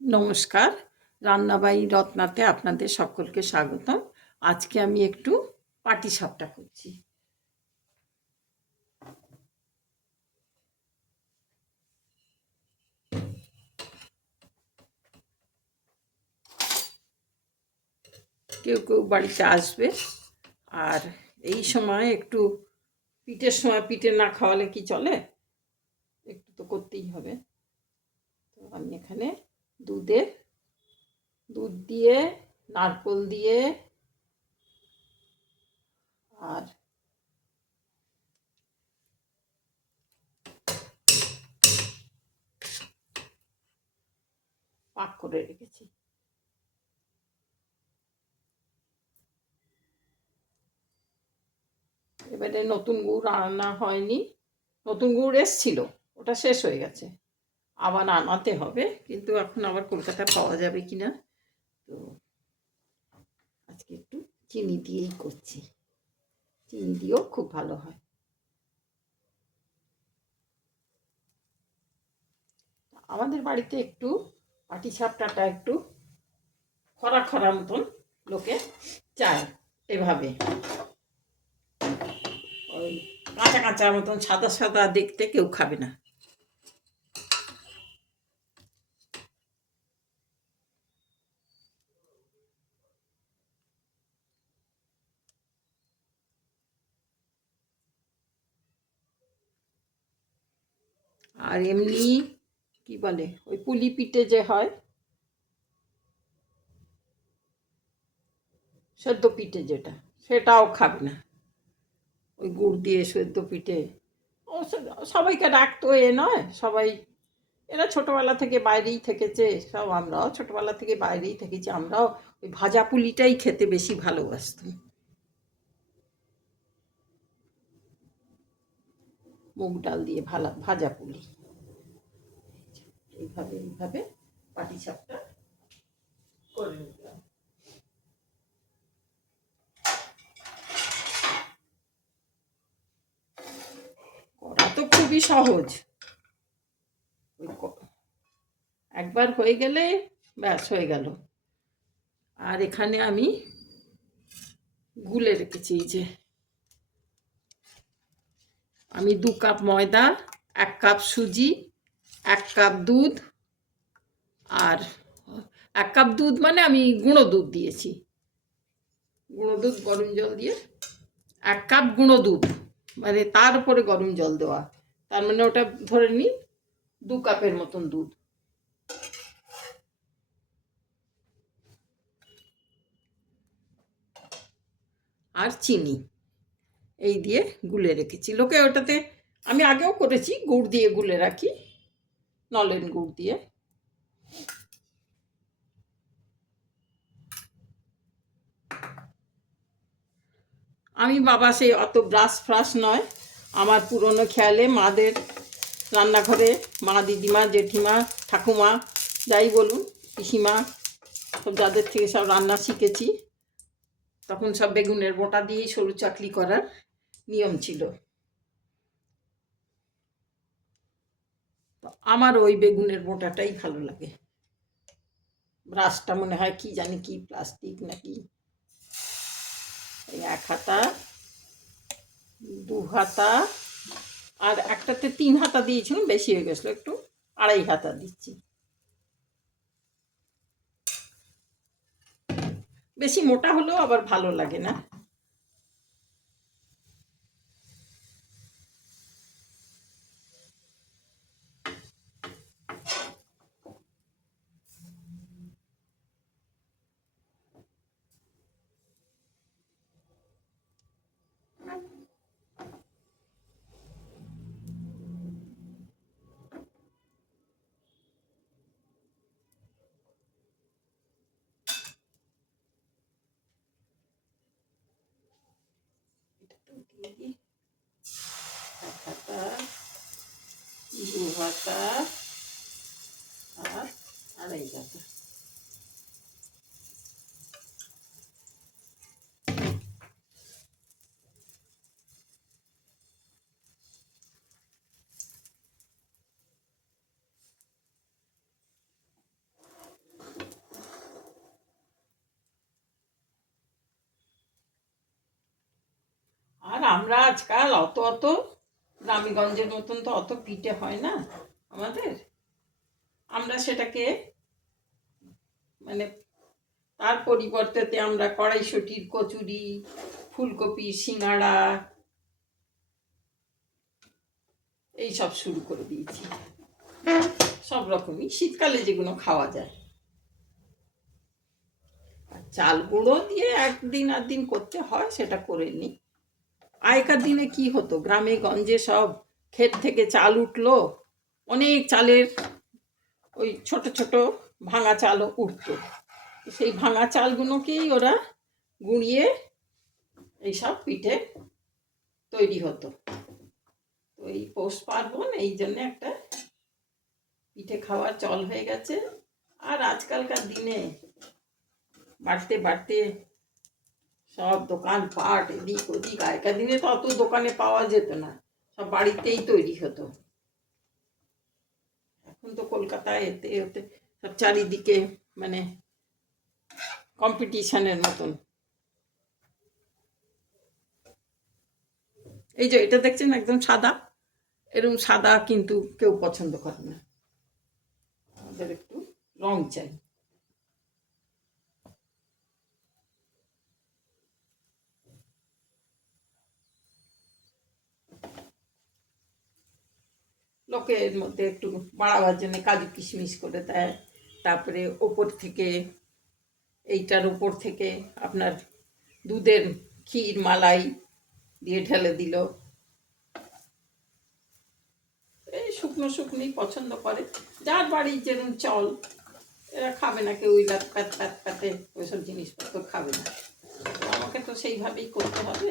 নমস্কার, রান্নাবাই রত্নাতে আপনাদের সকলকে স্বাগতম। আজকে আমি একটু পাটিসাপটা করছি। কেউ কেউ বাড়িতে আসবে, আর এই সময় একটু পিঠের সময় পিঠে না খাওয়ালে কি চলে? একটু তো করতেই হবে। তো আমি এখানে দুধ দিয়ে, নারকোল দিয়ে আর পাক করে রেখেছি। এবারে নতুন গুড় আনা হয়নি, নতুন গুড় এসছিল, ওটা শেষ হয়ে গেছে, আবার আনাতে হবে, কিন্তু এখন আবার কলকাতায় পাওয়া যাবে কিনা। তো আজকে একটু চিনি দিয়েই করছি, চিনি দিয়েও খুব ভালো হয়। আমাদের বাড়িতে একটু পাটিসাপটাটা একটু খরা খরা মতন লোকে চায়, এভাবে ওই কাঁচা কাঁচা মতন সাদা সাদা দেখতে কেউ খাবে না। আর এমনি কি বলে, ওই পুলি পিঠে যে হয়, সেদ্ধ পিঠে যেটা, সেটাও খাবে না। ওই গুড় দিয়ে সেদ্ধ পিঠে ও সবাইকে রাখতো নয়, সবাই এরা ছোটবেলা থেকে বাইরেই থেকেছে, সব আমরাও ছোটবেলা থেকে বাইরেই থেকেছি, আমরাও ওই ভাজা পুলিটাই খেতে বেশি ভালোবাসতাম। মুগ ডাল দিয়ে ভাজা পুলি, এইভাবে এইভাবে পাটিসাপটা করে নিলাম। করা তো খুবই সহজ, একবার হয়ে গেলে ব্যাস হয়ে গেল। আর এখানে আমি গুলে রেখেছি, এই যে আমি 2 কাপ ময়দা, 1 কাপ সুজি, 1 কাপ দুধ, আর 1 কাপ দুধ মানে আমি গুঁড়ো দুধ দিয়েছি, গুঁড়ো দুধ গরম জল দিয়ে 1 কাপ গুঁড়ো দুধ, মানে তার উপরে গরম জল দেওয়া, তার মানে ওটা ধরে নিই 2 কাপের মতন দুধ। আর চিনি, এই দিয়ে গুলে রেখেছি। লোকে ওটাতে, আমি আগেও করেছি, গুড় দিয়ে গুলে রাখি, নলেন গুড় দিয়ে। আমি বাবা সেই অত ব্রাশ ফ্রাশ নয়, আমার পুরনো খেয়ালে মাদের রান্নাঘরে মা, দিদিমা, জেঠিমা, ঠাকুমা, যাই বলুন, পিসিমা, সব যাদের থেকে সব রান্না শিখেছি, তখন সব বেগুনের বোঁটা দিয়েই সরু চাকলি করার নিয়ম ছিল। তো আমার ওই বেগুনের বোঁটাটাই ভালো লাগে। ব্রাশটা মনে হয় কি জানি কি প্লাস্টিক নাকি। এই 1 হাতা, 2 হাতা, আর একটাতে 3 হাতা দিয়েছিলাম, বেশি হয়ে গেছিলো একটু, 2.5 হাতা দিচ্ছি। বেশি মোটা হলেও আবার ভালো লাগে না। দিয়ে দিই 1 হাতা, 2 হাতা, আর 2.5 হাতা। আমরা আজকাল অত অত গ্রামেগঞ্জের মতন তো অত পিঠে হয় না আমাদের। আমরা সেটাকে মানে তার পরিবর্তেতে আমরা কড়াইশুঁটির কচুরি, ফুলকপির সিঙ্গাড়া এইসব শুরু করে দিয়েছি। সব রকমই শীতকালে যেগুলো খাওয়া যায়। আর চাল গুঁড়ো দিয়ে একদিন আর দিন করতে হয়, সেটা করে নিই। আগেকার দিনে কি হতো, গ্রামে গঞ্জে সব ক্ষেত থেকে চাল উঠলো, অনেক চালের ওই ছোট ছোট ভাঙা চালও উঠতো। সেই ভাঙা চালগুলোকেই ওরা গুঁড়িয়ে এইসব পিঠে তৈরি হতো। তো এই পৌষ পার্বণ এই জন্য একটা পিঠে খাওয়ার চল হয়ে গেছে। আর আজকালকার দিনে বাড়তে বাড়তে সব দোকান পাট এদিক ওদিক। আগেকার দিনে তো অত দোকানে পাওয়া যেত না, সব বাড়িতেই তৈরি হতো। এখন তো কলকাতায় এতে ওতে সব চারিদিকে মানে কম্পিটিশনের মতন। এই যে এটা দেখছেন একদম সাদা, এরকম সাদা কিন্তু কেউ পছন্দ করে না, আমাদের একটু রং চাই। লোকে এর মধ্যে একটু বাড়াবার জন্য কাজু কিশমিশ করে দেয়, তারপরে ওপর থেকে এইটার উপর থেকে আপনার দুধের ক্ষীর মালাই দিয়ে ঢেলে দিল। এই শুকনো শুকনোই পছন্দ করে, যার বাড়ির যেরকম চল। এরা খাবে না, কেউ ইলাত প্যাত প্যাত প্যাতে ওইসব জিনিসপত্র খাবে না। আমাকে তো সেইভাবেই করতে হবে।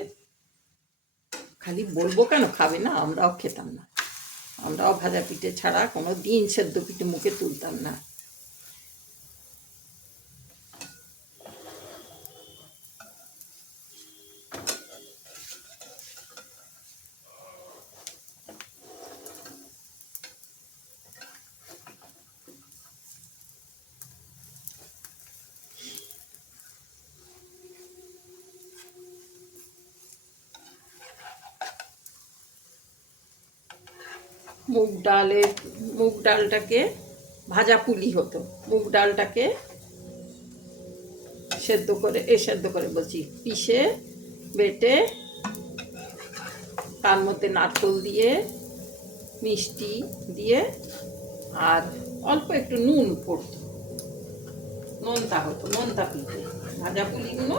খালি বলবো কেন খাবে না, আমরাও খেতাম না। আমরাও ভাজা পিঠে ছাড়া কোনো দিন সেদ্ধ পিঠে মুখে তুলতাম না। মুগ ডালটাকে ভাজা পুলি হতো। মুগ ডালটাকে সেদ্ধ করে বলছি, পিষে বেটে তার মধ্যে নারকেল দিয়ে মিষ্টি দিয়ে আর অল্প একটু নুন পড়তো, নোনতা হতো, নোনতা পিঠে। ভাজা পুলিগুলো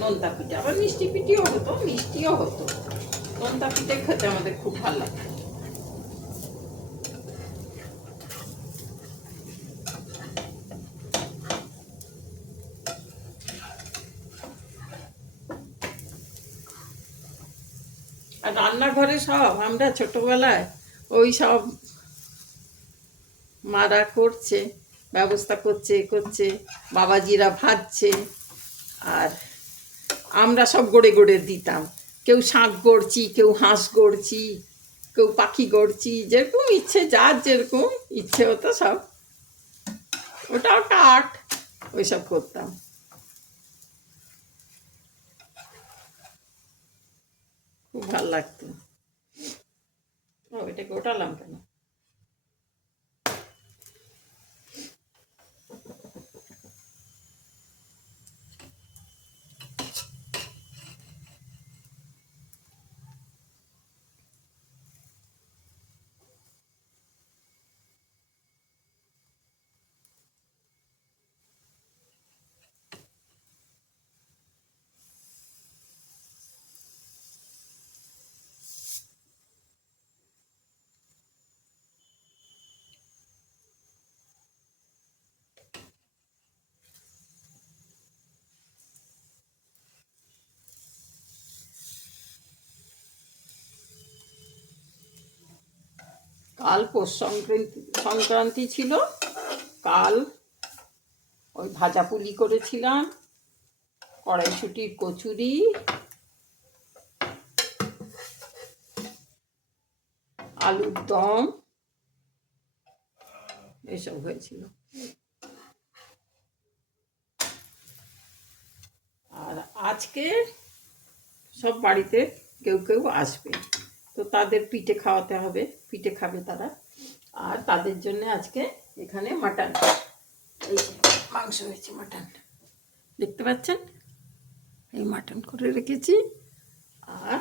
নোনতা পিঠে, আবার মিষ্টি পিঠেও হতো, মিষ্টিও হতো। নোনতা পিঠে খেতে আমাদের খুব ভালো লাগে। আর রান্নাঘরে সব আমরা ছোটবেলায় ওই সব মারা করছে, ব্যবস্থা করছে, বাবাজিরা ভাজছে, আর আমরা সব গড়ে গড়ে দিতাম। কেউ শাঁখ গড়ছি, কেউ হাঁস গড়ছি, কেউ পাখি গড়ছি, যেরকম ইচ্ছে, যার যেরকম ইচ্ছে হতো সব। ওটা একটা আর্ট, ওইসব করতাম। খুব ভালো লাগতো। ও এটাকে ওঠালাম কেন? কাল পৌষ সংক্রান্তি ছিল। কাল ওই ভাজা পুলি করেছিলাম, কড়াইশুঁটির কচুরি, আলুর দম, এসব হয়েছিল। আর আজকে সব বাড়িতে কেউ কেউ আসবে, তো তাদের পিঠে খাওয়াতে হবে, পিঠে খাবে তারা। আর তাদের জন্য আজকে এখানে মাটন, এই মাংস হয়েছে, মাটন দেখতে পাচ্ছেন, এই মাটন করে রেখেছি। আর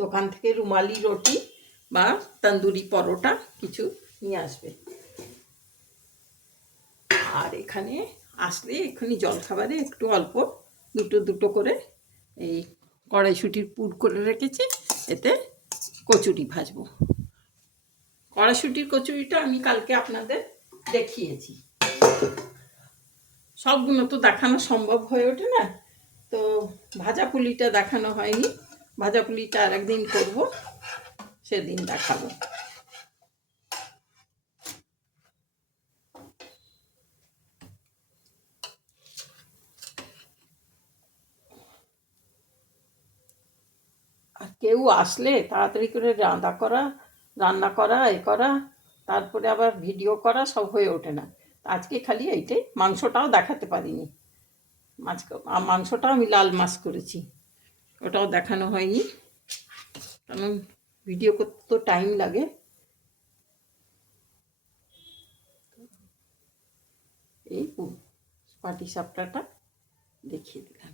দোকান থেকে রুমালি রুটি বা তন্দুরি পরোটা কিছু নিয়ে আসবে। আর এখানে আসলে এক্ষুনি জলখাবারে একটু অল্প দুটো দুটো করে এই কড়াইশুঁটির পুর করে রেখেছি, এতে কচুরি ভাজবো। কড়াইশুঁটির কচুরিটা আমি কালকে আপনাদের দেখিয়েছি, সবগুলো তো দেখানো সম্ভব হয়ে ওঠে না, তো ভাজা পুলিটা দেখানো হয়নি। ভাজা পুলিটা আর একদিন করবো, সেদিন দেখাবো। আর কেউ আসলে তাড়াতাড়ি করে রান্না করা এ করা, তারপরে আবার ভিডিও করা সব হয়ে ওঠে না। আজকে খালি এইটাই, মাংসটাও দেখাতে পারিনি। মাংসটাও আমি লাল মাছ করেছি, ওটাও দেখানো হয়নি, কারণ ভিডিও করতে তো টাইম লাগে। এই পাটিসাপটাটা দেখিয়ে দিলাম।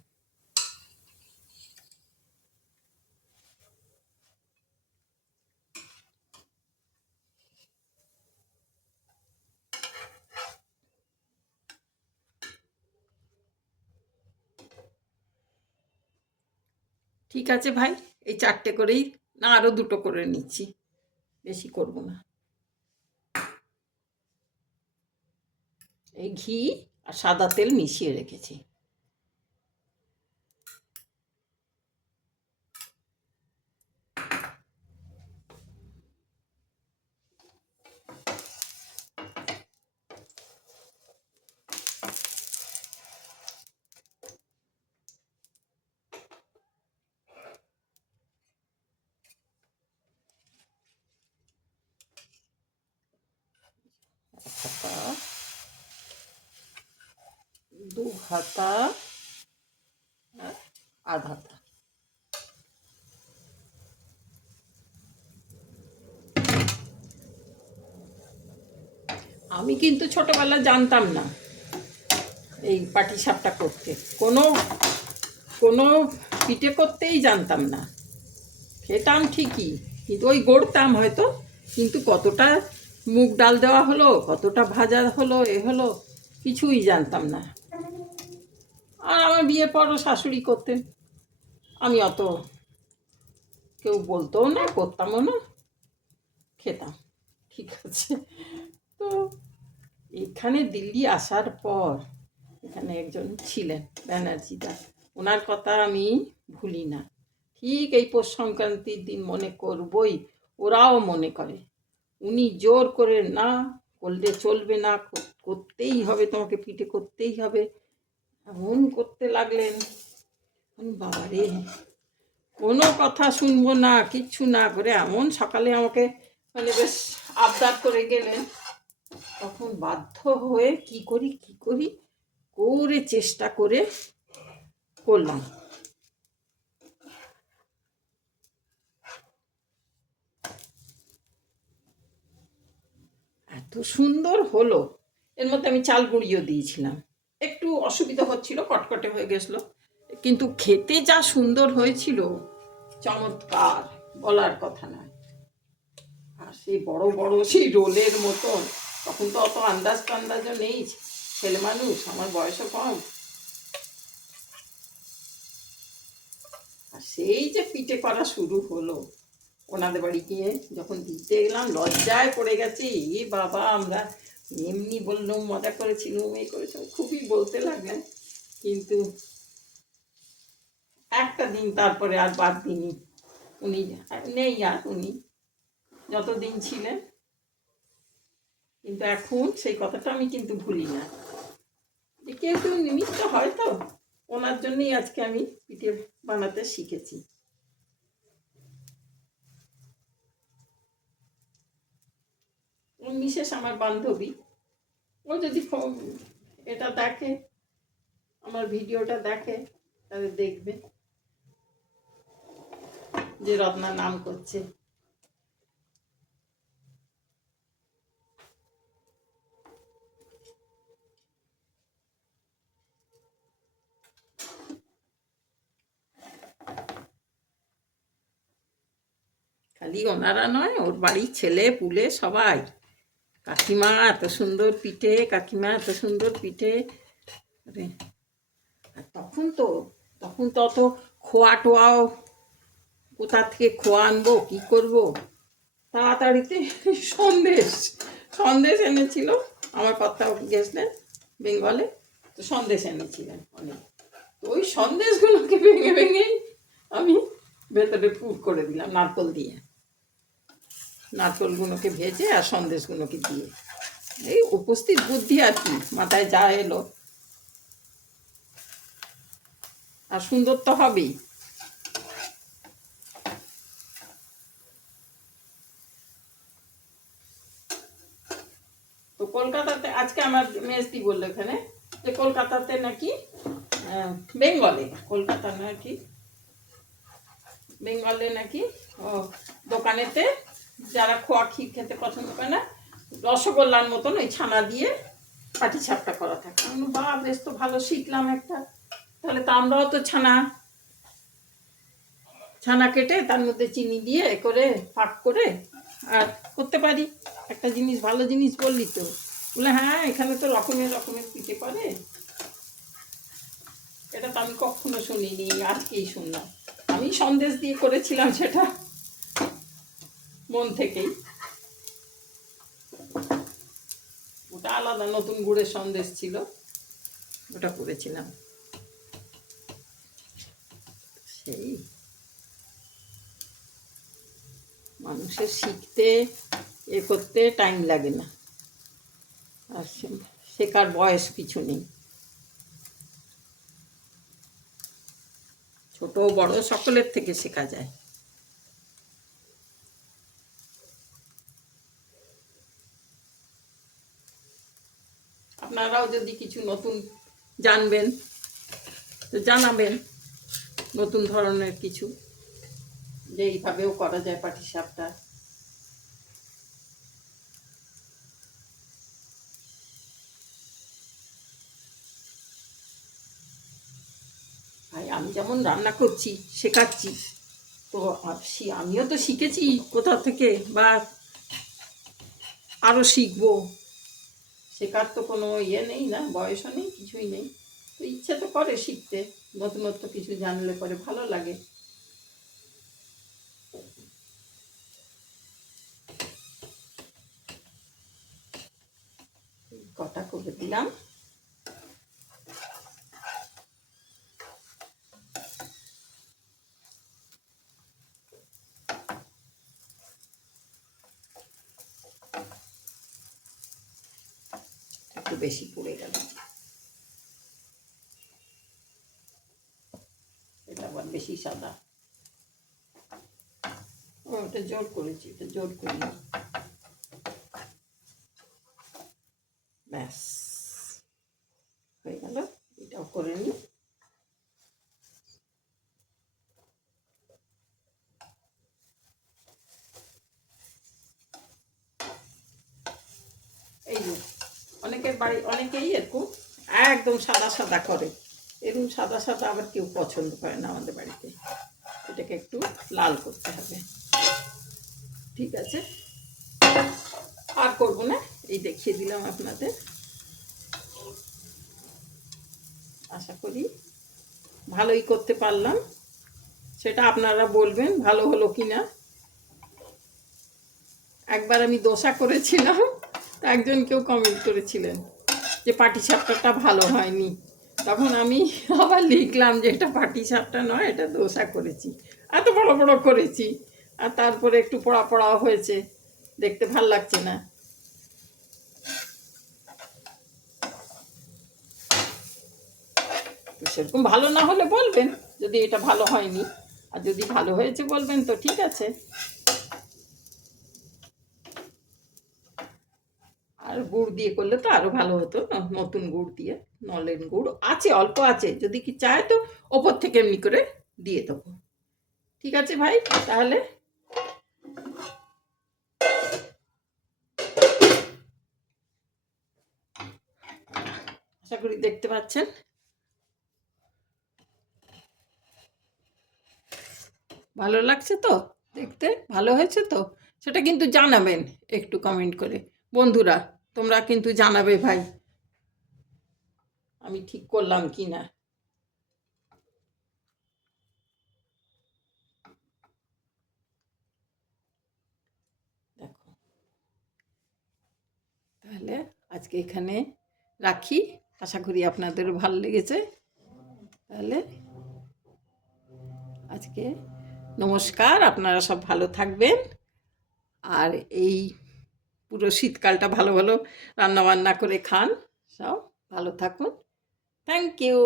ঠিক আছে ভাই, এই 4টে করেই, না আরও দুটো করে নিচ্ছি, বেশি করব না। এই ঘি আর সাদা তেল মিশিয়ে রেখেছি। হাতা, 2 হাতা আর আধা হাতা। আমি কিন্তু ছোটবেলা জানতাম না এই পাটিসাপটা করতে, কোনো কোনো পিঠে করতেই জানতাম না। খেতাম ঠিকই, কিন্তু ওই গড়তাম হয়তো, কিন্তু কতটা মুগ ডাল দেওয়া হলো, কতটা ভাজা হলো, এ হলো, কিছুই জানতাম না। আর আমার বিয়ের পরও শাশুড়ি করতেন, আমি অত, কেউ বলতোও না, করতামও না, খেতাম। ঠিক আছে। তো এখানে দিল্লি আসার পর এখানে একজন ছিলেন ব্যানার্জিদা, ওনার কথা আমি ভুলি না। ঠিক এই পৌষ সংক্রান্তির দিন মনে করবই, ওরাও মনে করে। উনি জোর করে, না করলে চলবে না, করতেই হবে, তোমাকে পিঠে করতেই হবে, এমন করতে লাগলেন। বাবা রে, কোনো কথা শুনবো না, কিচ্ছু না করে এমন সকালে আমাকে মানে বেশ আবদার করে গেলেন। তখন বাধ্য হয়ে কি করি করে চেষ্টা করে করলাম। এত সুন্দর হলো। এর মধ্যে আমি চাল গুঁড়িও দিয়েছিলাম, একটু অসুবিধা হচ্ছিল, কটকটে হয়ে গেছিলো, কিন্তু খেতে যা সুন্দর হয়েছিল, চমৎকার, বলার কথা নয়। আর সেই বড় বড় সেই রোলের মতন, তখন তো অত আন্দাজও নেই, ছেলে মানুষ, আমার বয়সও কম। আর সেই যে পিঠে করা শুরু হলো, ওনাদের বাড়ি গিয়ে যখন দিতে গেলাম, লজ্জায় পড়ে গেছি। এ বাবা, আমরা এমনি বললাম, মজা করেছিলাম, এই করেছিলাম, খুবই বলতে লাগলেন, কিন্তু একটা দিন তারপরে আর বাদ দিনই। উনি নেই আর, উনি যতদিন ছিলেন, কিন্তু এখন সেই কথাটা আমি কিন্তু ভুলি না। যে কেউ কেউ নিমিত্ত হয়তো, ওনার জন্যই আজকে আমি পিঠে বানাতে শিখেছি। মিসেস আমার বান্ধবী, ও যদি এটা দেখে, আমার ভিডিওটা দেখে, তাহলে দেখবে যে রত্না নাম করছে। খালি ওনারা নয়, ওর বাড়ির ছেলে পুলে সবাই, কাকিমা এত সুন্দর পিঠে, কাকিমা এত সুন্দর পিঠে। তখন তো অত খোয়া টোয়াও, কোথা থেকে খোয়া আনবো, কি করবো, তাড়াতাড়িতে সন্দেশ সন্দেশ এনেছিল আমার কর্তাও গেছিলেন বেঙ্গলে, তো সন্দেশ এনেছিলেন অনেক। তো ওই সন্দেশগুলোকে ভেঙে ভেঙেই আমি ভেতরে পুর করে দিলাম নারকল দিয়ে, নারকলগুলোকে ভেজে আর সন্দেশগুলোকে দিয়ে। এই উপস্থিত বুদ্ধি আর কি, মাথায় যা এলো। আর সুন্দর তো হবেই। তো কলকাতাতে আজকে আমার মেজদি বললো এখানে যে কলকাতাতে নাকি, বেঙ্গলে, কলকাতা নাকি বেঙ্গলে নাকি দোকানেতে যারা খোয়া ক্ষীর খেতে পছন্দ করে না, রসগোল্লার মতন ওই ছানা দিয়ে পাটি সাপটা করা থাকে। বা বেশ তো ভালো, শিখলাম একটা। তাহলে তো আমরাও তো ছানা কেটে তার মধ্যে চিনি দিয়ে করে পাক করে আর করতে পারি। একটা জিনিস, ভালো জিনিস বললি তো। বলে হ্যাঁ, এখানে তো রকমের রকমের পিঠে করে, এটা তো আমি কখনো শুনিনি, আজকেই শুনলাম। আমি সন্দেশ দিয়ে করেছিলাম সেটা মন থেকেই, ওটা আলাদা, নতুন গুড়ের সন্দেশ ছিল, ওটা করেছিলাম। সেই মানুষের শিখতে করতে টাইম লাগে না, আর শেখার বয়স কিছু নেই। ছোট বড় সকলের থেকে শেখা যায়। আপনারাও যদি কিছু নতুন জানবেন তো জানাবেন, নতুন ধরনের কিছু, যে এইভাবেও করা যায় পাটিসাপটা। আমি যেমন রান্না করছি, শেখাচ্ছি, তো আমিও তো শিখেছি কোথাও থেকে, বা আরও শিখবো। শেখার তো কোনো নেই না, বয়সও নেই, কিছুই নেই। তো ইচ্ছে তো করে শিখতে, নতুনত্ব কিছু জানলে পরে ভালো লাগে। কটা করে দিলাম। একটু বেশি পড়ে গেল, এটা আবার বেশি সাদা। ওটা জোর করেছি, এটা জোর করিনি। ব্যাস হয়ে গেল, এটাও করে নিই। এই যে অনেকের বাড়ি, অনেকেই এরকম একদম সাদা সাদা করে, এরকম সাদা সাদা আবার কেউ পছন্দ করে না আমাদের বাড়িতে। এটাকে একটু লাল করতে হবে। ঠিক আছে, আর করবো না, এই দেখিয়ে দিলাম আপনাদের। আশা করি ভালোই করতে পারলাম, সেটা আপনারা বলবেন ভালো হলো কি না। একবার আমি দোসা করেছিলাম, তা একজন কেউ কমেন্ট করেছিলেন যে পাটিসাপটাটা ভালো হয়নি। তখন আমি আবার লিখলাম যে এটা পাটিসাপটা নয়, এটা দোসা করেছি। এত বড় বড় করেছি, আর তারপরে একটু পোড়া পোড়াও হয়েছে, দেখতে ভাল লাগছে না। তো সেরকম ভালো না হলে বলবেন যদি এটা ভালো হয়নি, আর যদি ভালো হয়েছে বলবেন তো ঠিক আছে। আর আর গুড় দিয়ে করলে তো আরও ভালো হতো, নতুন গুড় দিয়ে। নলেন গুড় আছে, অল্প আছে, যদি কি চায় তো ওপর থেকে এমনি করে দিয়ে দেবো। ঠিক আছে ভাই, তাহলে আশা করি দেখতে পাচ্ছেন। ভালো লাগছে তো দেখতে? ভালো হয়েছে তো? সেটা কিন্তু জানাবেন একটু কমেন্ট করে। বন্ধুরা, তোমরা কিন্তু জানাবে ভাই আমি ঠিক করলাম কি না। দেখো, তাহলে আজকে এখানে রাখি। আশা করি আপনাদেরও ভালো লেগেছে। তাহলে আজকে নমস্কার, আপনারা সব ভালো থাকবেন। আর এই পুরো শীতকালটা ভালো ভালো রান্নাবান্না করে খান, সব ভালো থাকুন। Thank you.